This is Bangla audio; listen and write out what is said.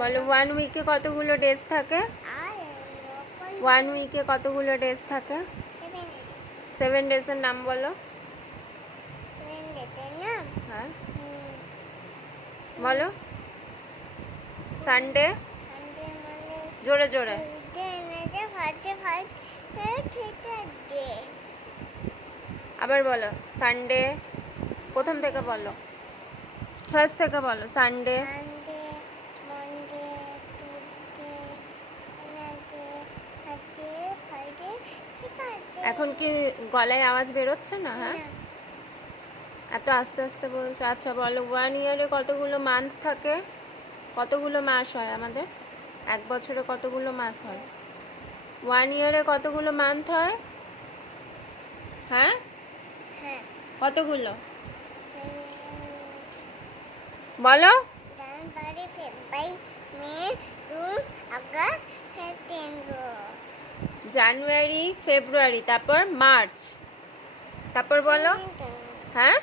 বলো 1 উইকে কতগুলো ডেজ থাকে? 1 উইকে কতগুলো ডেজ থাকে? 7 ডেজের নাম বলো। হ্যাঁ বলো। সানডে, জোরে জোরে। আবার বলো। সানডে, প্রথম থেকে বলো, ফার্স্ট থেকে বলো। সানডে, এখন কি গলায় আওয়াজ বেরোচ্ছে না? হ্যাঁ, এত আস্তে আস্তে বলছো। আচ্ছা বলো, 1 ইয়ারে কতগুলো মান্থ থাকে? কতগুলো মাস হয় আমাদের? এক বছরে কতগুলো মাস হয়? 1 ইয়ারে কতগুলো মান্থ হয়? হ্যাঁ, কতগুলো বলো? জানুয়ারি, ফেব্রুয়ারি, তারপর মার্চ, তারপর বলো। হ্যাঁ,